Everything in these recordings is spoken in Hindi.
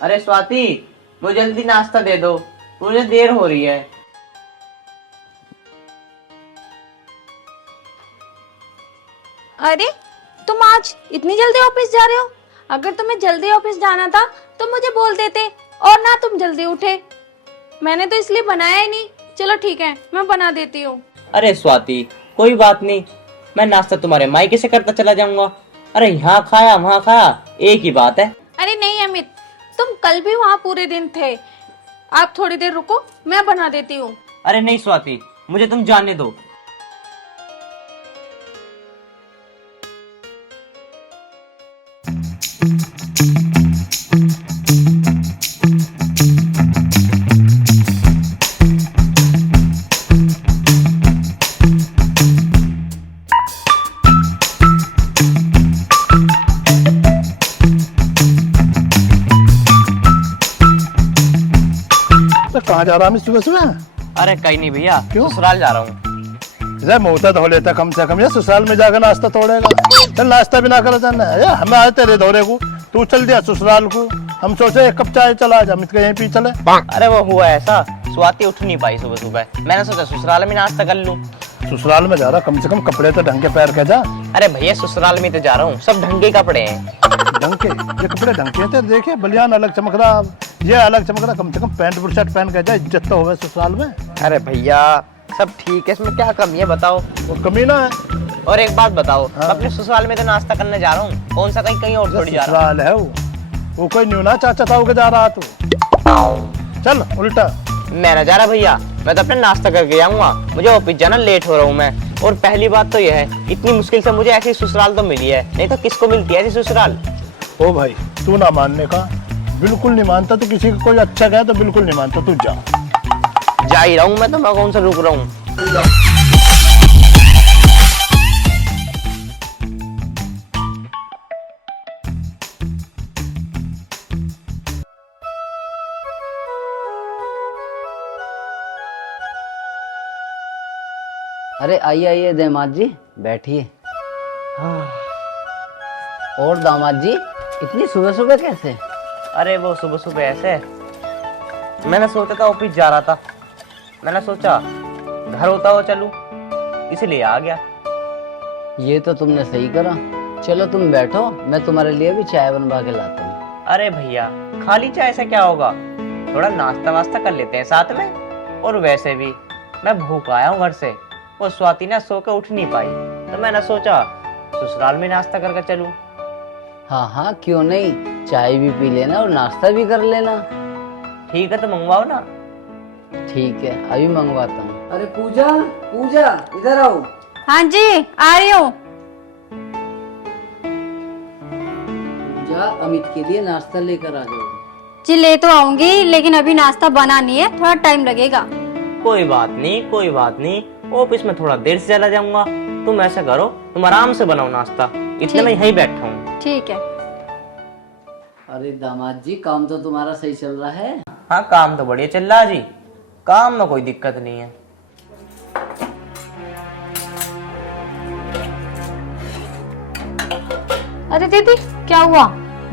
अरे स्वाति, मुझे जल्दी नाश्ता दे दो, मुझे देर हो रही है। अरे तुम आज इतनी जल्दी ऑफिस जा रहे हो? अगर तुम्हें जल्दी ऑफिस जाना था तो मुझे बोल देते, और ना तुम जल्दी उठे। मैंने तो इसलिए बनाया ही नहीं। चलो ठीक है, मैं बना देती हूँ। अरे स्वाति, कोई बात नहीं, मैं नाश्ता तुम्हारे मायके से करता चला जाऊंगा। अरे यहाँ खाया वहाँ खाया, एक ही बात है। अरे नहीं अमित, तुम कल भी वहाँ पूरे दिन थे। आप थोड़ी देर रुको, मैं बना देती हूँ। अरे नहीं स्वाति, मुझे तुम जाने दो। तो कहाँ जा रहा है सुबह सुबह? अरे कहीं नहीं भैया, क्यों? ससुराल जा रहा हूँ। जय मोहता धो लेता कम से कम, ये ससुराल में जाकर नाश्ता तोड़ेगा। चल नाश्ता भी ना कर जाना है, हमें आए तेरे धोरे को, तू चल दिया ससुराल को। हम सोचे एक कप चाय चला जा, अमित के यहीं पी चले। अरे वो हुआ ऐसा, स्वाति उठ नहीं पाई सुबह सुबह, मैंने सोचा ससुराल में नाश्ता कर लूँ। ससुराल में जा रहा, कम से कम कपड़े तो ढंग के पहन के जा। अरे भैया ससुराल में तो जा रहा हूँ, सब ढंग के कपड़े हैं। ढंग के? ये कपड़े ढंग के थे, देखिए बलियान अलग चमक रहा, ये अलग चमक रहा। कम से कम पैंट बुशर्ट पहन के जा, इज्जत तो होगा ससुराल में। अरे भैया सब ठीक है, इसमें क्या कमी है बताओ? वो कमी ना है। और एक बात बताओ, हाँ। अपने ससुराल में तो नाश्ता करने जा रहा हूँ, कौन सा कहीं कहीं और थोड़ी जा रहा ससुराल है वो कोई न्यू ना चाचा ताऊ के जा रहा तू। चल उल्टा। हूँ। मैं ना जा रहा भैया, मैं तो अपना नाश्ता करके जाऊंगा, मुझे ऑफिस जाना, लेट हो रहा हूँ मैं। और पहली बात तो यह है, इतनी मुश्किल से मुझे ऐसी ससुराल तो मिली है, नहीं तो किसको मिलती है ऐसी ससुराल? ओ भाई, तू ना मानने का, बिल्कुल नहीं मानता। तो किसी को कोई अच्छा कहे तो बिल्कुल नहीं मानता, तू जा। जा ही रहा हूँ मैं तो, मैं कौन सा रुक रहा हूँ। अरे आइए आइए दामाद जी, बैठिए। और दामाद जी, इतनी सुबह सुबह कैसे? अरे वो सुबह सुबह ऐसे, मैंने सोचा था ऑफिस जा रहा था, मैंने सोचा घर होता हो चलूं, इसलिए आ गया। ये तो तुमने सही करा। चलो तुम बैठो, मैं तुम्हारे लिए भी चाय बनवा के लाता हूँ। अरे भैया खाली चाय से क्या होगा, थोड़ा नाश्ता वास्ता कर लेते हैं साथ में। और वैसे भी मैं भूख आया हूँ घर से, वो स्वाति ना सो के उठ नहीं पाई, तो मैंने सोचा ससुराल में नाश्ता करके चलूं। हाँ हाँ, क्यों नहीं, चाय भी पी लेना और नाश्ता भी कर लेना। ठीक है तो मंगवाओ ना। ठीक है, अभी मंगवाता हूँ। अरे पूजा, पूजा इधर आओ। हाँ जी, आ रही हूँ। पूजा, अमित के लिए नाश्ता लेकर आ जाओ। जी ले तो आऊंगी, लेकिन अभी नाश्ता बना नहीं है, थोड़ा टाइम लगेगा। कोई बात नहीं, कोई बात नहीं, ऑफिस में थोड़ा देर से चला जाऊंगा। तुम ऐसा करो, तुम आराम से बनाओ नाश्ता, इतने में यहीं बैठा हूँ। ठीक है। अरे दामाद जी, काम तो तुम्हारा सही चल रहा है? हाँ काम तो बढ़िया चल रहा है जी, काम में कोई दिक्कत नहीं है। अरे दीदी, क्या हुआ?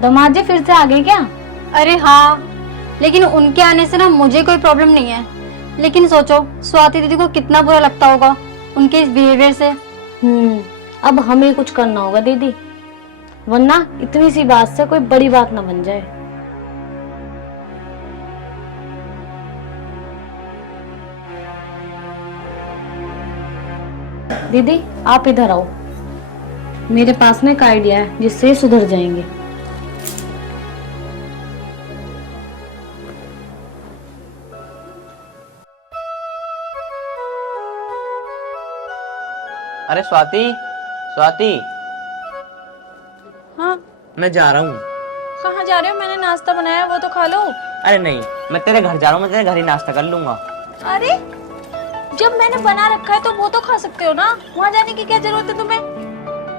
दामाद जी फिर से आ गए क्या? अरे हाँ, लेकिन उनके आने से ना मुझे कोई प्रॉब्लम नहीं है, लेकिन सोचो स्वाति दीदी को कितना बुरा लगता होगा उनके इस बिहेवियर से। अब हमें कुछ करना होगा दीदी, वरना इतनी सी बात से कोई बड़ी बात ना बन जाए। दीदी आप इधर आओ, मेरे पास में एक आइडिया है जिससे सुधर जाएंगे। अरे स्वाति, स्वाति हाँ, मैं जा रहा हूँ। कहाँ जा रहे हो? मैंने नाश्ता बनाया है, वो तो खा लो। अरे नहीं, मैं तेरे घर जा रहा हूँ, मैं तेरे घर ही नाश्ता कर लूंगा। अरे जब मैंने बना रखा है तो वो तो खा सकते हो ना, वहाँ जाने की क्या जरूरत है तुम्हें?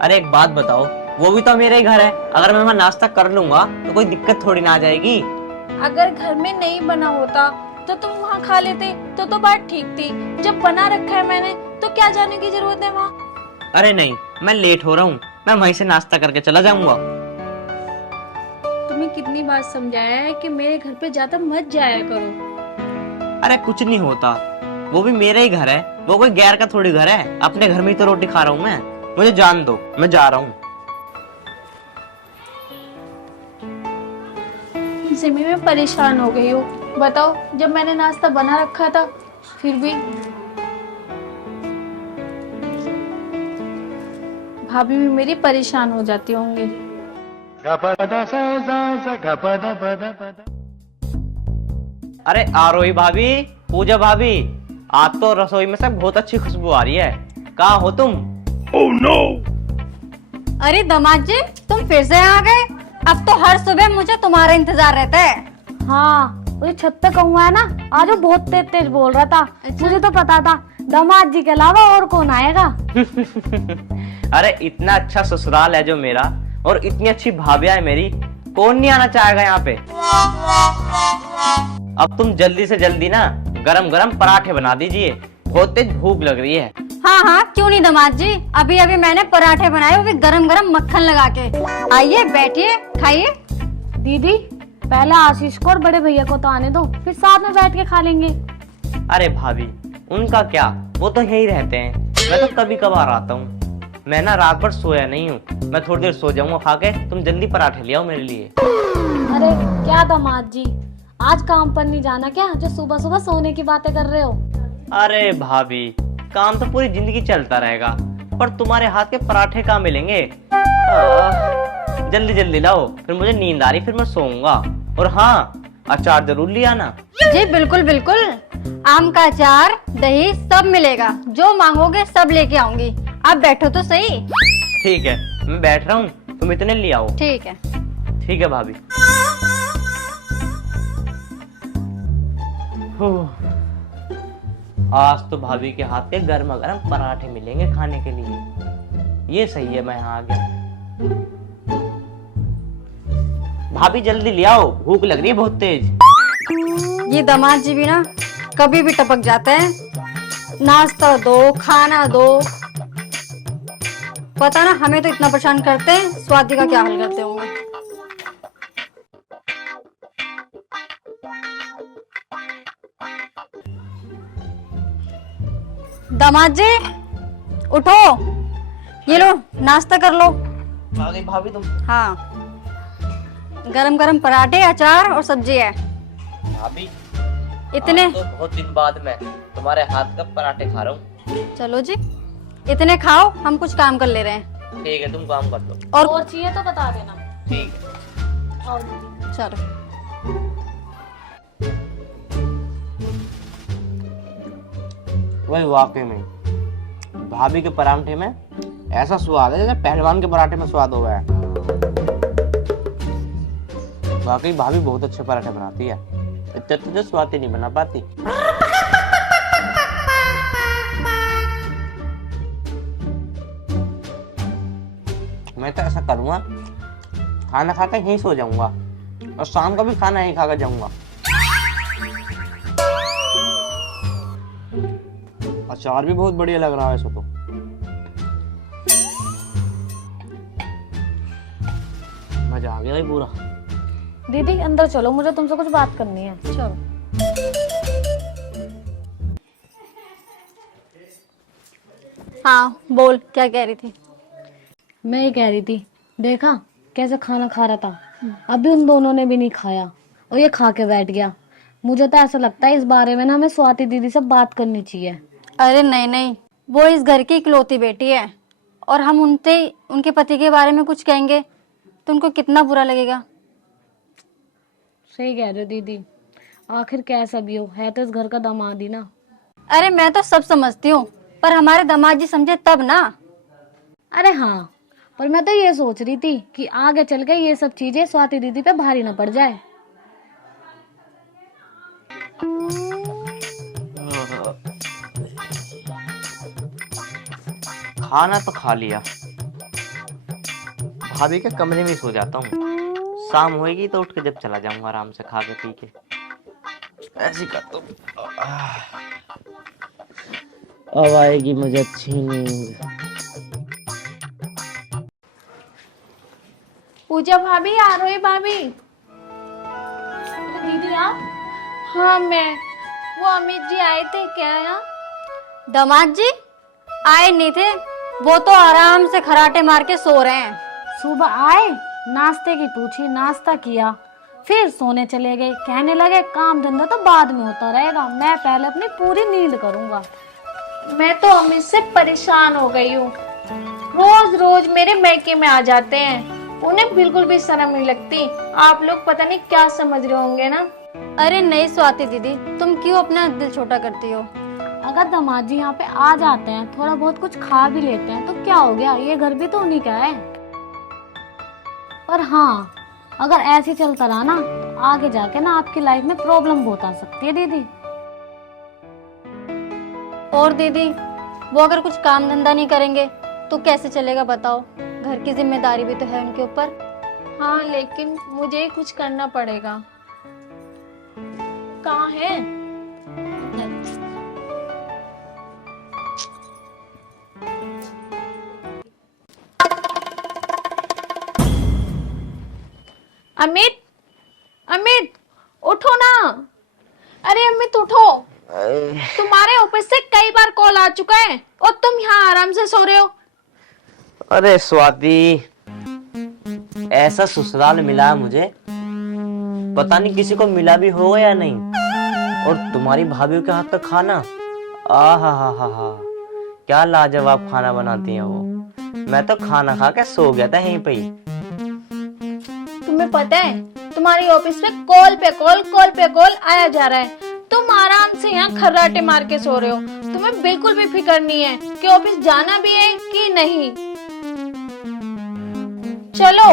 अरे एक बात बताओ, वो भी तो मेरा ही घर है, अगर मैं वहाँ नाश्ता कर लूंगा तो कोई दिक्कत थोड़ी ना आ जाएगी। अगर घर में नहीं बना होता तो तुम वहाँ खा लेते, तो बात ठीक थी। जब बना रखा है मैंने, तो क्या जाने की जरूरत है वहाँ? अरे नहीं, मैं लेट हो रहा हूँ, मैं वहीं से नाश्ता करके चला जाऊंगा। तुम्हें कितनी बार समझाया है कि मेरे घर पे ज्यादा मत जाया करो। अरे कुछ नहीं होता, वो भी मेरा ही घर है, वो कोई गैर का थोड़ी घर है। अपने घर में ही तो रोटी खा रहा हूँ मैं, मुझे जान दो, मैं जा रहा हूँ। सिमी मैं परेशान हो गई हूँ। बताओ, जब मैंने नाश्ता बना रखा था फिर भी भाभी भी मेरी परेशान हो जाती होंगी। अरे आरोही भाभी, पूजा भाभी, आज तो रसोई में से बहुत अच्छी खुशबू आ रही है। कहाँ हो तुम? अरे दामाद जी, तुम फिर से आ गए। अब तो हर सुबह मुझे तुम्हारा इंतजार रहता है। हाँ, वो छत पे कौआ है ना, आज वो बहुत तेज तेज बोल रहा था। मुझे तो पता था दामाद जी के अलावा और कौन आएगा। अरे इतना अच्छा ससुराल है जो मेरा, और इतनी अच्छी भाभियां है मेरी, कौन नहीं आना चाहेगा यहाँ पे। अब तुम जल्दी से जल्दी ना गरम गरम पराठे बना दीजिए, बहुत तेज भूख लग रही है। हाँ हाँ, क्यों नहीं दामाद जी, अभी अभी मैंने पराठे बनाए, वो भी गरम गरम मक्खन लगा के। आइए बैठिए, खाइए। दीदी, पहले आशीष को और बड़े भैया को तो आने दो, फिर साथ में बैठ के खा लेंगे। अरे भाभी, उनका क्या, वो तो यही रहते हैं, मैं तो कभी कभार आता हूँ। मैं ना रात भर सोया नहीं हूँ, मैं थोड़ी देर सो जाऊंगा खा के। तुम जल्दी पराठे ले आओ मेरे लिए। अरे क्या दामाद जी, आज काम पर नहीं जाना क्या, जो सुबह सुबह सोने की बातें कर रहे हो? अरे भाभी, काम तो पूरी जिंदगी चलता रहेगा, पर तुम्हारे हाथ के पराठे कहाँ मिलेंगे। जल्दी जल्दी लाओ, फिर मुझे नींद आ रही, फिर मैं सोऊंगा। और हाँ, अचार जरूर ले आना। जी बिल्कुल बिल्कुल, आम का अचार, दही सब मिलेगा, जो मांगोगे सब लेके आऊंगी। आप बैठो तो सही। ठीक है, मैं बैठ रहा हूँ, तुम इतने ले आओ। ठीक है। ठीक है भाभी। आज तो भाभी के हाथ के गर्मा गर्म पराठे मिलेंगे खाने के लिए। ये सही है, मैं यहाँ आ गया। भाभी जल्दी ले आओ, भूख लग रही है बहुत तेज। ये दामाद जी भी ना कभी भी टपक जाते हैं। नाश्ता दो, खाना दो, पता ना हमें तो इतना परेशान करते हैं, स्वाति का क्या हाल करते होंगे। दामाद जी उठो, ये लो नाश्ता कर लो। आ गई भाभी तुम। हाँ, गरम गरम पराठे, अचार और सब्जी है। भाभी, इतने आज तो बहुत दिन बाद मैं तुम्हारे हाथ का पराठे खा रहा हूँ। चलो जी, इतने खाओ, हम कुछ काम कर ले रहे हैं। ठीक है, तुम काम कर लो। और चाहिए तो बता देना। ठीक है। आओ दीदी। चलो। वही वाकई में भाभी के पराठे में ऐसा स्वाद है जैसे पहलवान के पराठे में स्वाद हो गया है। वाकई भाभी बहुत अच्छे पराठे बनाती है, इतने तो जो स्वाति नहीं बना पाती। मैं तो ऐसा करूंगा, खाना खाकर यहीं सो जाऊंगा और शाम को भी खाना यहीं खाकर जाऊंगा। अचार भी बहुत बढ़िया लग रहा है इसको तो। मजा आ गया भाई पूरा। दीदी अंदर चलो, मुझे तुमसे कुछ बात करनी है। चलो। हाँ बोल, क्या कह रही थी? मैं ये कह रही थी, देखा कैसे खाना खा रहा था, अभी उन दोनों ने भी नहीं खाया और ये खा के बैठ गया। मुझे तो ऐसा लगता है इस बारे में ना हमें स्वाति दीदी से बात करनी चाहिए। अरे नहीं नहीं, वो इस घर की इकलौती बेटी है, और हम उनके पति के बारे में कुछ कहेंगे तो उनको कितना बुरा लगेगा। सही कह रहे हो दीदी, आखिर कैसा भी हो, है तो इस घर का दामाद ही ना। अरे मैं तो सब समझती हूँ, पर हमारे दामाद जी समझे तब ना। अरे हाँ, पर मैं तो ये सोच रही थी कि आगे चल के ये सब चीजें स्वाति दीदी पे भारी ना पड़ जाए। खाना तो खा लिया, भाभी के कमरे में सो जाता हूँ। शाम होएगी तो उठ के जब चला जाऊंगा आराम से खा के पी के। ऐसी करता हूँ, अब आएगी मुझे अच्छी नींद। पूजा भाभी, आरोही भाभी, क्या? हाँ मैं। वो अमित जी आए थे क्या यहाँ? दामाद जी आए नहीं थे, वो तो आराम से खराटे मार के सो रहे हैं। सुबह आए, नाश्ते की पूछी, नाश्ता किया, फिर सोने चले गए। कहने लगे काम धंधा तो बाद में होता रहेगा, मैं पहले अपनी पूरी नींद करूंगा। मैं तो अमित से परेशान हो गई हूँ। रोज रोज मेरे मैके में आ जाते हैं, उन्हें बिल्कुल भी शर्म नहीं लगती। आप लोग पता नहीं क्या समझ रहे होंगे ना। अरे नहीं स्वाति दीदी, तुम क्यों अपना दिल छोटा करती हो? अगर दामाद जी यहाँ पे आ जाते हैं, थोड़ा बहुत कुछ खा भी लेते हैं तो क्या हो गया, ये घर भी तो उन्हीं का है। पर हाँ, अगर ऐसे चलता रहा ना तो आगे जाके ना आपकी लाइफ में प्रॉब्लम बहुत आ सकती है दीदी। और दीदी वो अगर कुछ काम धंधा नहीं करेंगे तो कैसे चलेगा बताओ? घर की जिम्मेदारी भी तो है उनके ऊपर। हाँ लेकिन मुझे ही कुछ करना पड़ेगा। कहाँ है? अमित, अमित उठो ना। अरे अमित उठो, तुम्हारे ऑफिस से कई बार कॉल आ चुका है और तुम यहाँ आराम से सो रहे हो। अरे स्वाति, ऐसा ससुराल मिला है मुझे, पता नहीं किसी को मिला भी होगा या नहीं। और तुम्हारी भाभी के हाथ का खाना, हा, क्या लाजवाब खाना बनाती हैं वो। मैं तो खाना खा के सो गया था यहीं पे ही। तुम्हें पता है तुम्हारी ऑफिस में कॉल पे कॉल आया जा रहा है, तुम आराम से यहाँ खर्राटे मार के सो रहे हो। तुम्हें बिल्कुल भी फिक्र नहीं है कि ऑफिस जाना भी है कि नहीं। चलो।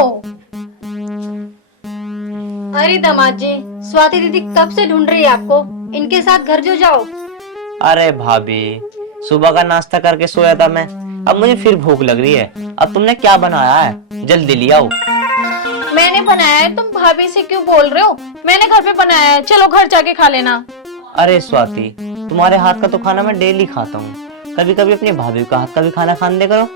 अरे दामाद जी, स्वाति दीदी कब से ढूंढ रही है आपको, इनके साथ घर जो जाओ। अरे भाभी, सुबह का नाश्ता करके सोया था मैं, अब मुझे फिर भूख लग रही है। अब तुमने क्या बनाया है, जल्दी ले आओ। मैंने बनाया है, तुम भाभी से क्यों बोल रहे हो? मैंने घर पे बनाया है, चलो घर जाके खा लेना। अरे स्वाति, तुम्हारे हाथ का तो खाना मैं डेली खाता हूँ, कभी कभी अपनी भाभी का हाथ का भी खाना खाने दे करो।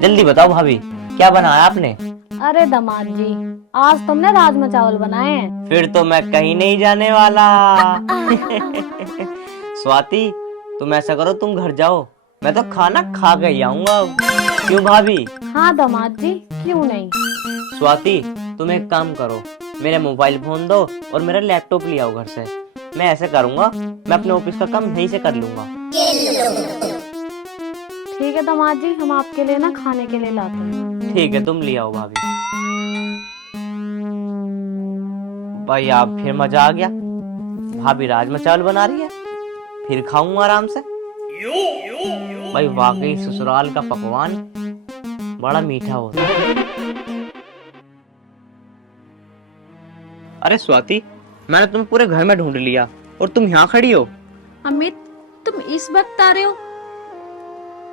जल्दी बताओ भाभी, क्या बनाया आपने? अरे दामाद जी, आज तुमने राजमा चावल बनाए हैं। फिर तो मैं कहीं नहीं जाने वाला। स्वाति, तुम ऐसा करो, तुम घर जाओ, मैं तो खाना खा के ही आऊंगा। क्यों भाभी? हाँ दामाद जी, क्यों नहीं। स्वाति, तुम एक काम करो, मेरे मोबाइल फोन दो और मेरा लैपटॉप ले आओ घर से। मैं ऐसे करूंगा, मैं अपने ऑफिस का काम यहीं से कर लूंगा। ठीक है दामाद जी, हम आपके लिए ना खाने के लिए लाते हैं। ठीक है, तुम ले आओ भाभी। भाई आप फिर मजा आ गया, भाभी राजमा चावल बना रही है, फिर खाऊंगा आराम से। भाई वाकई ससुराल का पकवान बड़ा मीठा होता है। अरे स्वाति, मैंने तुम्हें पूरे घर में ढूंढ लिया और तुम यहाँ खड़ी हो। अमित, तुम इस वक्त आ रहे हो?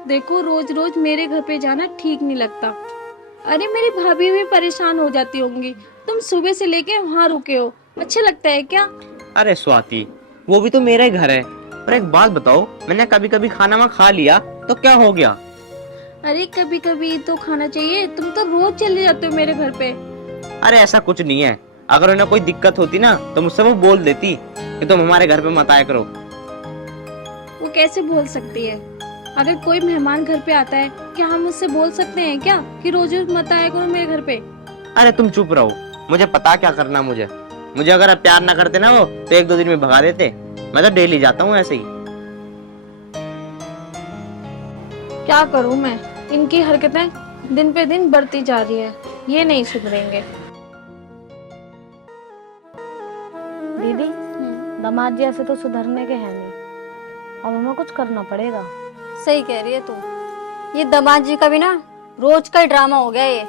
देखो रोज रोज मेरे घर पे जाना ठीक नहीं लगता। अरे मेरी भाभी भी परेशान हो जाती होंगी, तुम सुबह से लेके वहाँ रुके हो, अच्छा लगता है क्या? अरे स्वाति, वो भी तो मेरा ही घर है। पर एक बात बताओ, मैंने कभी कभी खाना में खा लिया तो क्या हो गया? अरे कभी कभी तो खाना चाहिए, तुम तो रोज चले जाते हो मेरे घर पे। अरे ऐसा कुछ नहीं है, अगर उन्हें कोई दिक्कत होती ना तो मुझसे वो बोल देती कि तुम हमारे घर पे मत आया करो। वो कैसे बोल सकती है? अगर कोई मेहमान घर पे आता है, क्या हम उससे बोल सकते हैं क्या कि रोज रोज मत आया करो मेरे घर पे? अरे तुम चुप रहो, मुझे पता क्या करना। मुझे अगर आप प्यार ना करते ना वो तो एक दो दिन में भगा देते। मैं तो डेली जाता हूँ ऐसे ही। क्या करूं मैं, इनकी हरकतें दिन पे दिन बढ़ती जा रही है, ये नहीं सुधरेंगे। दीदी, दामाद जी ऐसे तो सुधरने के हैं नहीं, अब हमें कुछ करना पड़ेगा। सही कह रही है तू, ये दामाद जी का भी ना रोज का ही ड्रामा हो गया ये,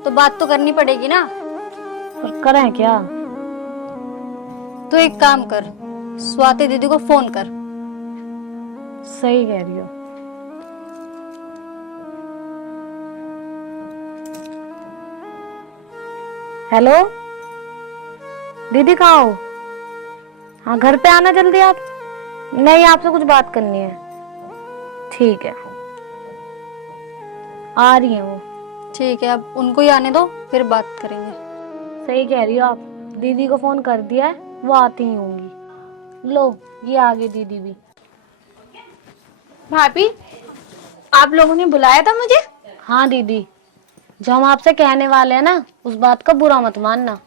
तो बात तो करनी पड़ेगी ना। पर करें क्या? तो एक काम कर, स्वाति दीदी को फोन कर। सही कह रही हो। हेलो दीदी, कहाँ हो? हाँ घर पे आना जल्दी आप। नहीं, आपसे कुछ बात करनी है। ठीक है, आ रही है वो। ठीक है, अब उनको ही आने दो, फिर बात करेंगे। सही कह रही हो आप, दीदी को फोन कर दिया है, वो आती ही होंगी। लो ये आ गई दीदी भी। भाभी, आप लोगों ने बुलाया था मुझे? हाँ दीदी, जो हम आपसे कहने वाले हैं ना, उस बात का बुरा मत मानना।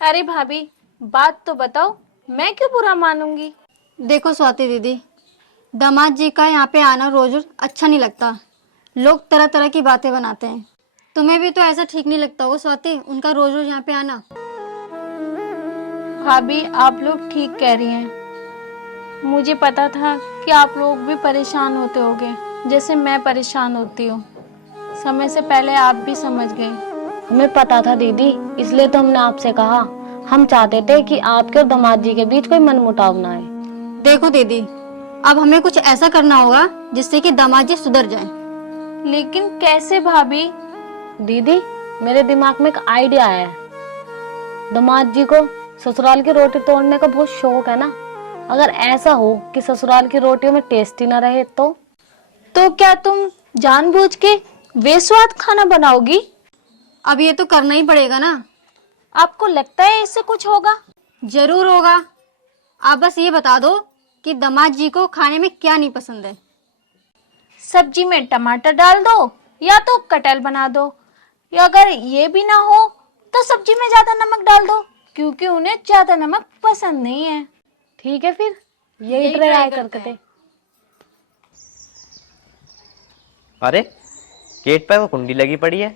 अरे भाभी, बात तो बताओ, मैं क्यों बुरा मानूंगी? देखो स्वाति दीदी, दामाद जी का यहाँ पे आना रोज रोज अच्छा नहीं लगता। लोग तरह तरह की बातें बनाते हैं। तुम्हें भी तो ऐसा ठीक नहीं लगता होगा स्वाति, उनका रोज रोज यहाँ पे आना। भाभी, आप लोग ठीक कह रही हैं। मुझे पता था कि आप लोग भी परेशान होते होगे, जैसे मैं परेशान होती हूँ। समय से पहले आप भी समझ गए। हमें पता था दीदी, इसलिए तो हमने आपसे कहा। हम चाहते थे कि आपके और दामाद जी के बीच कोई मनमुटाव ना आए। देखो दीदी, अब हमें कुछ ऐसा करना होगा जिससे कि दामाद जी सुधर जाएं। लेकिन कैसे भाभी? दीदी, मेरे दिमाग में एक आइडिया आया है। दामाद जी को ससुराल की रोटी तोड़ने का बहुत शौक है ना। अगर ऐसा हो कि ससुराल की रोटियों में टेस्ट ही ना रहे तो क्या तुम जानबूझ के बेस्वाद खाना बनाओगी? अब ये तो करना ही पड़ेगा ना। आपको लगता है इससे कुछ होगा? जरूर होगा। आप बस ये बता दो कि दामाद जी को खाने में क्या नहीं पसंद है। सब्जी में टमाटर डाल दो या तो कटहल बना दो, या अगर ये भी ना हो तो सब्जी में ज्यादा नमक डाल दो, क्योंकि उन्हें ज्यादा नमक पसंद नहीं है। ठीक है, फिर यही ट्राई करते थे। अरे गेट पे वो कुंडी लगी पड़ी है,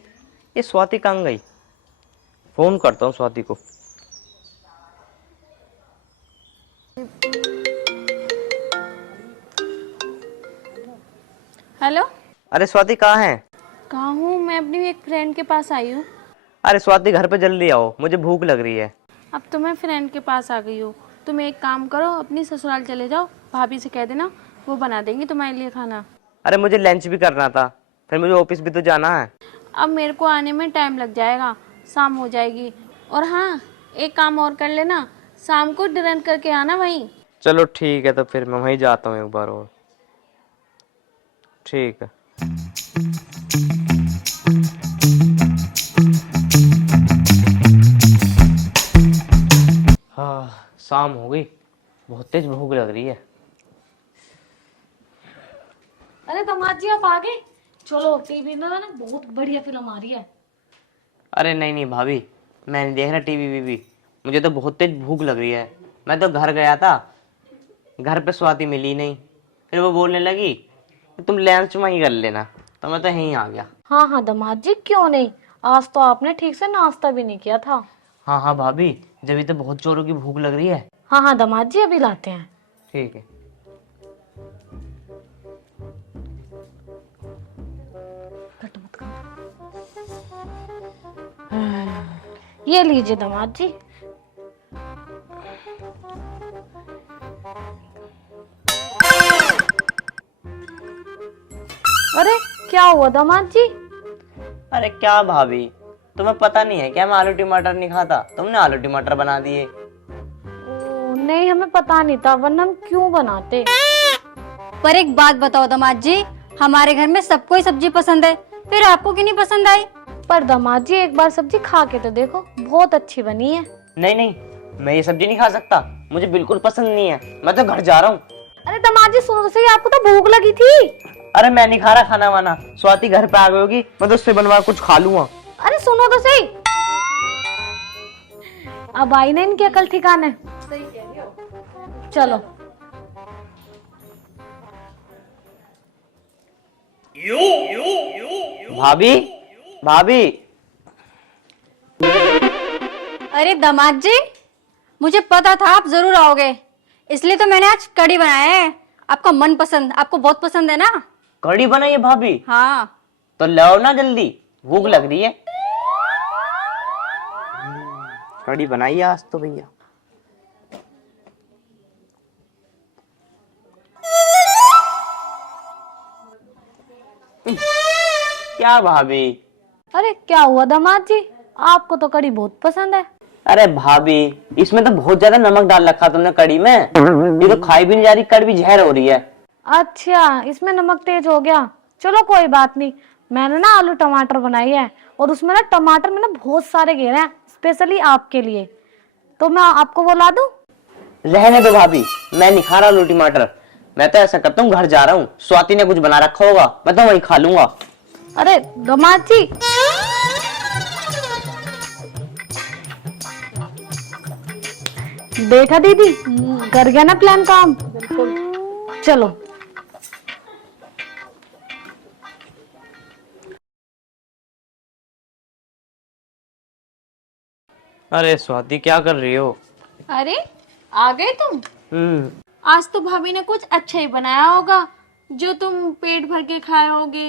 ये स्वाति कहाँ गई? फोन करता हूँ स्वाति को। हेलो। अरे स्वाति कहाँ है? कहाँ हूँ? मैं अपनी एक फ्रेंड के पास आई हूँ। अरे स्वाति घर पे जल्दी आओ, मुझे भूख लग रही है। अब तो मैं फ्रेंड के पास आ गई हूँ। तुम एक काम करो, अपनी ससुराल चले जाओ, भाभी से कह देना, वो बना देंगी तुम्हारे लिए खाना। अरे मुझे लंच भी करना था, फिर मुझे ऑफिस भी तो जाना है। अब मेरे को आने में टाइम लग जाएगा, शाम हो जाएगी। और हाँ, एक काम और कर लेना, शाम को डिनर करके आना वहीं। चलो ठीक है, तो फिर मैं वहीं जाता हूँ एक बार और। ठीक है। हाँ, शाम हो गई, बहुत तेज भूख लग रही है। अरे दामाद जी, आप आ गए? चलो टीवी में ना बहुत बढ़िया फिल्म आ रही है। अरे नहीं नहीं भाभी, मैं नहीं देख रहा टीवी वीवी, मुझे तो बहुत तेज भूख लग रही है। मैं तो घर गया था, घर पे स्वाति मिली नहीं, फिर वो बोलने लगी कि तुम लंच वहीं कर लेना, तो मैं तो यहीं आ गया। हाँ हाँ दामाद जी, क्यों नहीं। आज तो आपने ठीक से नाश्ता भी नहीं किया था। हाँ हाँ भाभी, जब तो बहुत जोरों की भूख लग रही है। हाँ हाँ दामाद जी, अभी लाते हैं। ठीक है। कट मत कर। ये लीजिए दामाद जी। अरे क्या हुआ दामाद जी? अरे क्या भाभी, तुम्हें पता नहीं है क्या मैं आलू टमाटर नहीं खाता? तुमने आलू टमाटर बना दिए। नहीं, हमें पता नहीं था, वरना हम क्यों बनाते। पर एक बात बताओ दामाद जी, हमारे घर में सबको ही सब्जी पसंद है, फिर आपको क्यों नहीं पसंद आई? पर दामाद जी, एक बार सब्जी खा के तो देखो, बहुत अच्छी बनी है। नहीं नहीं, मैं ये सब्जी नहीं खा सकता, मुझे बिल्कुल पसंद नहीं है, मैं तो घर जा रहा हूँ। अरे दामाद जी सुनो तो सही, आपको तो भूख लगी थी। अरे मैं नहीं खा रहा खाना वाना, स्वाति घर पे आ गई होगी, मैं तो उससे बनवा कुछ खा लूंगा। अरे सुनो तो सही, अब आई ना इनकी अकल ठिकाने। सही कह रही हो। चलो भाभी भाभी। अरे दामाद जी, मुझे पता था आप जरूर आओगे, इसलिए तो मैंने आज कढ़ी बनाया है। आपका मन पसंद, आपको बहुत पसंद है ना। कढ़ी बनाई है भाभी? हाँ। तो लाओ ना जल्दी, भूख लग रही है। कढ़ी बनाई है आज तो भैया। क्या भाभी? अरे क्या हुआ दामाद जी, आपको तो कढ़ी बहुत पसंद है। अरे भाभी, इसमें तो बहुत ज्यादा नमक डाल रखा तुमने कढ़ी में, ये तो खाई भी नहीं जा रही, कढ़ी जहर हो रही है। अच्छा, इसमें नमक तेज हो गया। चलो कोई बात नहीं, मैंने ना आलू टमाटर बनाई है, और उसमें ना टमाटर मैंने बहुत सारे घेरे हैं स्पेशली आपके लिए, तो मैं आपको वो ला दूं? रहने दो भाभी, मैं नहीं खा रहा आलू टमाटर। मैं तो ऐसा करता हूँ, घर जा रहा हूँ, स्वाति ने कुछ बना रखा होगा, मैं तो वहीं खा लूंगा। अरे दामाद जी, देखा दीदी, कर गया ना प्लान काम। चलो। अरे स्वाति क्या कर रही हो? अरे आ गए तुम? हम्म। आज तो भाभी ने कुछ अच्छा ही बनाया होगा जो तुम पेट भर के खाए होगे।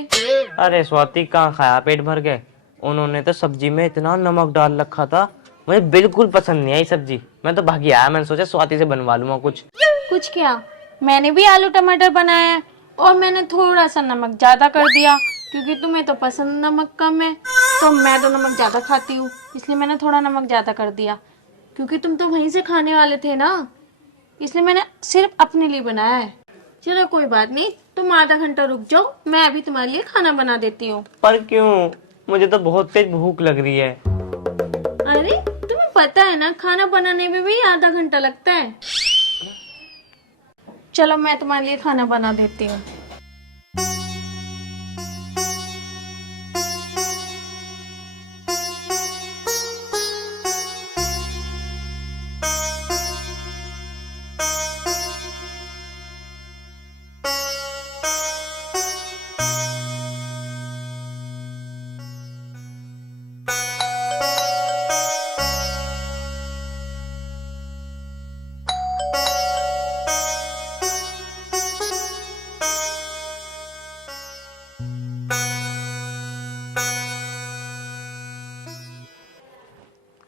अरे स्वाति कहाँ खाया पेट भर के, उन्होंने तो सब्जी में इतना नमक डाल रखा था, मुझे बिल्कुल पसंद नहीं आई सब्जी। मैं तो भागी आया, मैंने सोचा स्वाति से बनवा लूंगा कुछ। कुछ क्या, मैंने भी आलू टमाटर बनाया है और मैंने थोड़ा सा नमक ज्यादा कर दिया क्योंकि तुम्हें तो पसंद नमक कम है, तो मैं तो नमक ज्यादा खाती हूँ, इसलिए मैंने थोड़ा नमक ज्यादा कर दिया। क्योंकि तुम तो वहीं से खाने वाले थे ना, इसलिए मैंने सिर्फ अपने लिए बनाया है। चलो कोई बात नहीं, तुम आधा घंटा रुक जाओ, मैं अभी तुम्हारे लिए खाना बना देती हूँ। पर क्यों? मुझे तो बहुत तेज भूख लग रही है। अरे तुम्हें पता है ना, खाना बनाने में भी आधा घंटा लगता है। चलो मैं तुम्हारे लिए खाना बना देती हूँ।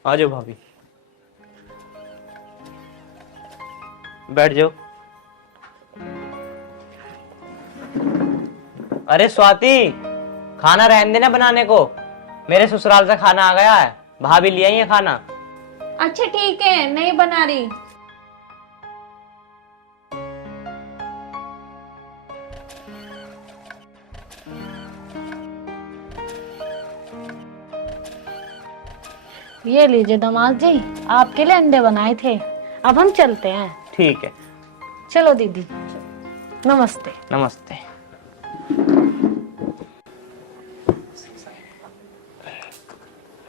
आ जाओ भाभी, बैठ जाओ। अरे स्वाति, खाना रहने देना बनाने को, मेरे ससुराल से खाना आ गया है, भाभी ले आई है खाना। अच्छा ठीक है, नहीं बना रही। ये लीजिए दामाद जी, आपके लिए अंडे बनाए थे। अब हम चलते हैं। ठीक है, चलो दीदी, नमस्ते। नमस्ते।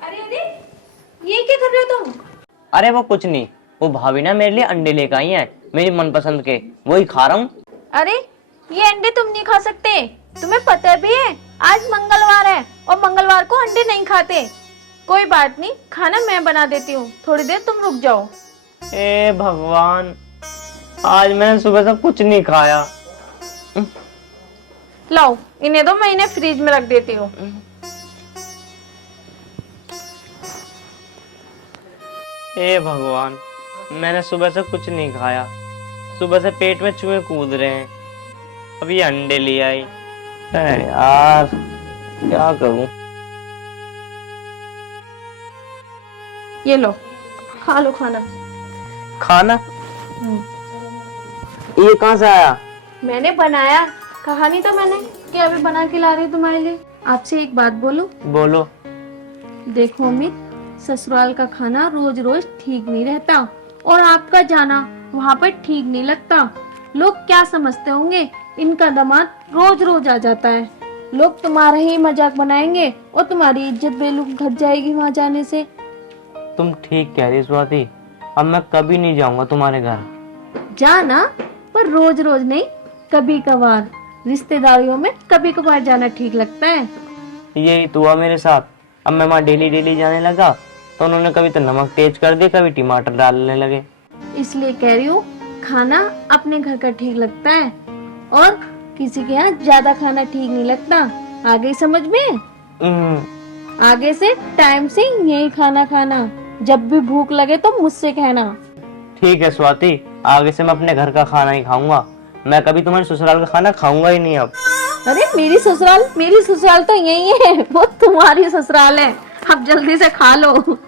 अरे अरे, ये क्या कर रहे हो तुम? अरे वो कुछ नहीं, वो भाभी ना मेरे लिए अंडे लेकर आई हैं, मेरी मनपसंद के, वही खा रहा हूँ। अरे ये अंडे तुम नहीं खा सकते, तुम्हें पता भी है आज मंगलवार है और मंगलवार को अंडे नहीं खाते। कोई बात नहीं, खाना मैं बना देती हूँ, थोड़ी देर तुम रुक जाओ। ए भगवान, आज मैंने सुबह से कुछ नहीं खाया। लाओ इन्हें दो, मैं इन्हें फ्रिज में रख देती हूँ। ए भगवान, मैंने सुबह से कुछ नहीं खाया, सुबह से पेट में चूहे कूद रहे हैं, अब ये अंडे ले आई। यार क्या करूं? ये लो, खा लो खाना। खाना? ये कहाँ से आया? मैंने बनाया, कहा नहीं तो मैंने कि अभी बना के ला रही हूँ तुम्हारे लिए। आपसे एक बात बोलूं? बोलो। देखो अम्मी, ससुराल का खाना रोज रोज ठीक नहीं रहता और आपका जाना वहाँ पर ठीक नहीं लगता। लोग क्या समझते होंगे, इनका दामाद रोज रोज आ जाता है, लोग तुम्हारा ही मजाक बनाएंगे और तुम्हारी इज्जत बेलूक घट जाएगी वहाँ जाने से। तुम ठीक कह रही स्वाति, अब मैं कभी नहीं जाऊंगा तुम्हारे घर। जाना, पर रोज रोज नहीं, कभी कभार, रिश्तेदारियों में कभी कभार जाना ठीक लगता है। यही तो हुआ मेरे साथ, अब मैं वहाँ डेली डेली जाने लगा तो उन्होंने कभी तो नमक तेज कर दिया, कभी टमाटर डालने लगे। इसलिए कह रही हूँ, खाना अपने घर का ठीक लगता है और किसी के यहाँ ज्यादा खाना ठीक नहीं लगता। आ गई समझ में? आगे से टाइम से यही खाना खाना, जब भी भूख लगे तो मुझसे कहना। ठीक है स्वाति, आगे से मैं अपने घर का खाना ही खाऊंगा, मैं कभी तुम्हारे ससुराल का खाना खाऊंगा ही नहीं अब। अरे मेरी ससुराल तो यही है, वो तुम्हारी ससुराल है, अब जल्दी से खा लो।